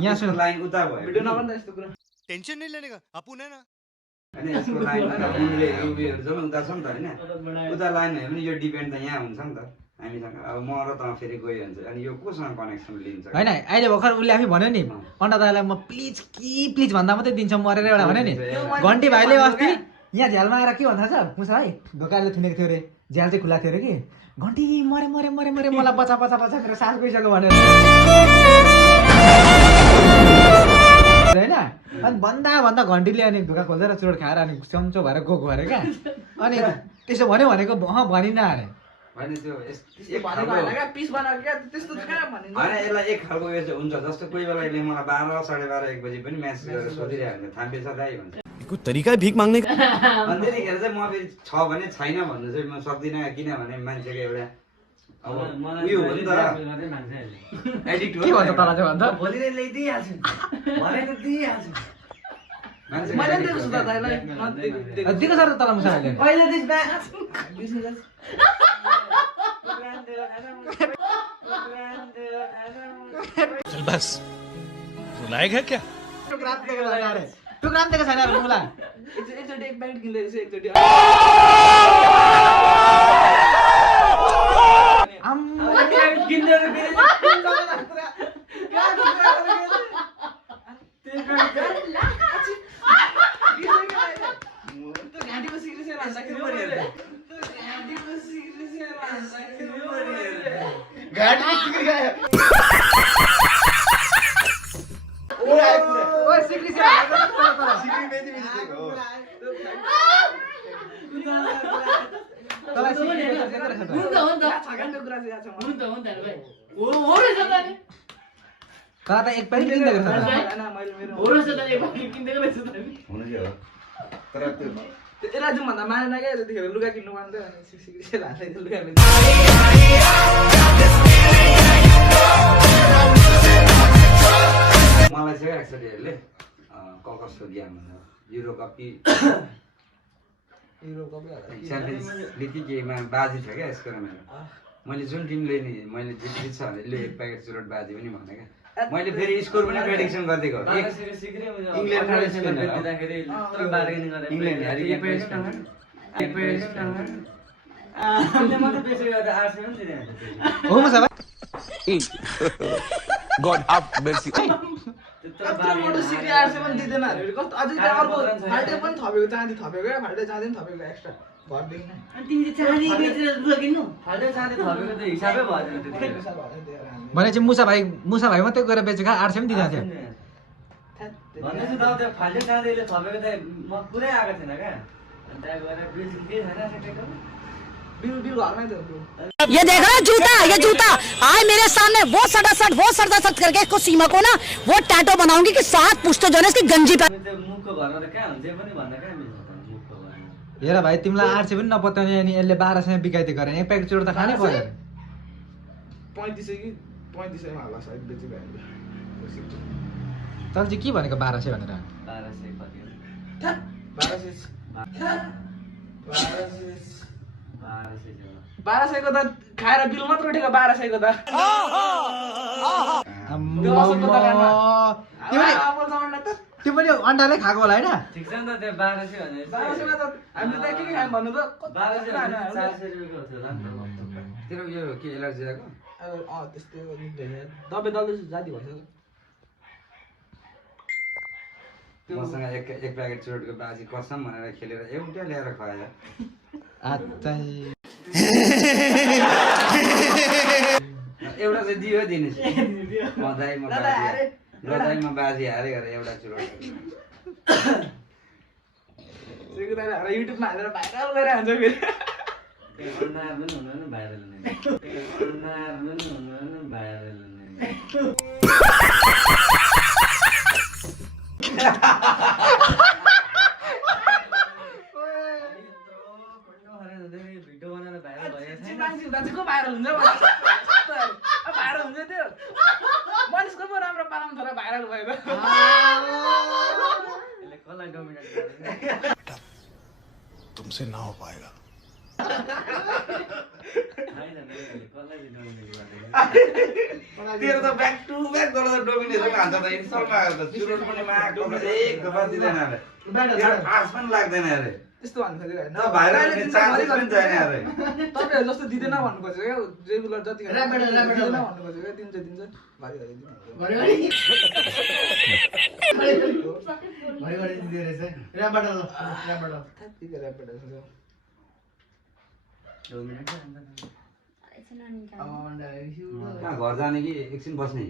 यहाँ सुन लाइन उता भयो भिडियो नबन्दा यस्तो कुरा टेंशन नहीं लेने का अपन है ना हैन यसको लाइन उनले उयोहरु जम्मै उता छ नि त हैन उता लाइन भयो भने यो डिपेन्ड त यहाँ हुन्छ नि त हामीसँग अब म र त फेरि गयो हुन्छ अनि यो कोसँग कनेक्सन लिन्छ होइन अहिले भर्खर उसले आफै भन्यो नि पण्डा दाइलाई म प्लिज भन्दा मात्रै दिन्छ मरेर एउटा भन्यो नि घन्टी भाइले अस्ति यहाँ झ्यालमा आएर के भन्दा छ मुसा भाइ ढोकाले थुनेको थियो अरे झ्याल चाहिँ खुला थियो अरे कि घन्टी मरे मरे मरे मरे मलाई बचा बचा बचा मेरो सास गइसक्यो भनेर होइन अनि भन्दा घन्टीले अनि ढोका खोल्दै चुरोट खाएर अनि चम्चो भएर गएको अरे क्या अनि त्यसो भन्यो भनेको भनिन अरे हैन त्यो एक भनेको हैन के पिस बनाएको के त्यस्तो त कहाँ भनिन्छ हैन यसलाई एक खालको यो चाहिँ हुन्छ जस्तो कोही बेला यसले मलाई 12 12:30 1 बजे पनि मेसेज गरेर सोधिरहेको हुन्छ थाम्बे छ दाइ भन्छ कुछ तरीका है भीख मांगने का अनि त्यतिखेर चाहिँ म फेरि छ भने छैन भन्नु चाहिँ म सक्दिनँ किनभने मान्छेको एउटा अब उयो हो नि त एडिक्ट हो के भन्छ तल चाहिँ भन्दा भोलि नै ल्याइदिइहाल्छु भनेको दिइहाल्छु मान्छे मैले नि दिएको छु त दाइलाई दिएको छ र तल मुसा भाइले कहिले दिस बा चल बस लायक है क्या टुक्राम दिएको छैन अरे मुला एकचोटि एक प्याकेट किन्दै रहेछ एकचोटि तर त एक प्याकेट किन्दै रहेछ हुनु के हो तर त्यो यसलाई जाउँ भन्दा मानेन क्या त्यतिखेर लुगा किन्नु मान्थ्यो अनि सिक्री हाल्दै लुगा मलाई चाहिँ एक्चुअली यसले ककसको ज्ञान भन्छ युरो कप कि च्याम्पियन्स लिग कि केमा बाजी छ क्या यसको र मेरो मैले जुन टिमले नि मैले जित्छ भने ले एक प्याकेट चुरोट बाजी पनि भने क्या मैले फेरि स्कोर पनि प्रेडिक्सन गर्दिएको हो मुसा भाइ गॉड अप मेर्सी मोटो सिक्री 800 पनि दिँदैन अरे कस्तो अझै त अर्को फाल्टे पनि थपेको चाँदी थपेको क्या फाल्टे चाँदी पनि थपेको एक्स्ट्रा भर्दैन अनि तिमीले चाँदी बेचेर लुगा किन्नु फाल्टो चाँदी थपेको त हिसाबै भएन पैसा भएन भने चाहिँ मुसा भाइ मात्रै गएर बेचेको 800 पनि दिँदा थियो भन्दैछु त त्यो फाल्टो चाँदीले थपेको त म पुरै आएको थिएन क्या अनि त्यहाँ गएर बिल छैन सेटेको बिल घरमै थियो ये देख रहा जूता ये जूता आए मेरे सामने वो सटासट करके इसको सीमा को ना वो टैटो बनाऊंगी कि 7 पुश्तो जो है इसकी गंजी पे त्यो मुखको भरमा त कहाँ हुन्छ पनि भन्दा कहाँ मिल्छ त मुखको भरमा हेर भाइ तिमीलाई 800 पनि नपत्याउने अनि यसले 1200 बिकाइदिए गरे एक प्याकेट चुरोट त खानै पर्यो 3500 कि 3500 मा होला सायद बेचेको हामीले तल चाहिँ के भनेको 1200 भनेर 1200 कति हो 1200 को त खाएर बिल मात्र उठेको 1200 को त त्यो पनि अन्डाले खाएको होला होइन ठिक छ नि त त्यो 1200 भने 1200 मा त हामीले त के खायौँ भन्नु त 1200 भने 400 रुपैयाँको थियो होला नि त तेरो यो के एलर्जी आएको त्यस्तै दबाई दल्दै जाति भन्छ मसँग एक प्याकेट चुरोटको बाजी कसम भनेर खेलेर एउटा ल्याएर खुवायो एउटा चाहिँ दियो दिने दाइमा बाजी हारे गरेर एउटा चुरोट युट्युबमा हालेर भाइरल गरिरहन्छ फेरि अनुहार पनि हुँदैन भाइरल हुने अनुहार पनि हुँदैन भाइरल हुने भिडियो बनाएर भाइरल भएको छैन मान्छे हुँदा चाहिँ को भाइरल हुन्छ भाइरल हुन्छ त्यो मनिषको पो राम्रो पाराम थोरै भाइरल भयो त यसले कसलाई डोमिनेट गर्छ तुमसे ना हो पाएगा तेरो त ब्याक टु ब्याक गरेर डोमिनेसन हान्छ त इन्सल्टमा आयो त चुरोट पनि माग एक दफा दिँदैन अरे तेरो आस पनि लाग्दैन अरे त्यस्तो भन्नु खोजेको होइन त भाइरल हुने चान्स पनि छैन अरे तपाईँहरू जस्तो दिँदैन भन्नु खोजेको क्या रेगुलर जति दिँदैन भन्नु खोजेको क्या दिन्छ दिन्छ घरिघरि कहाँ घर जाने कि एकछिन बस्ने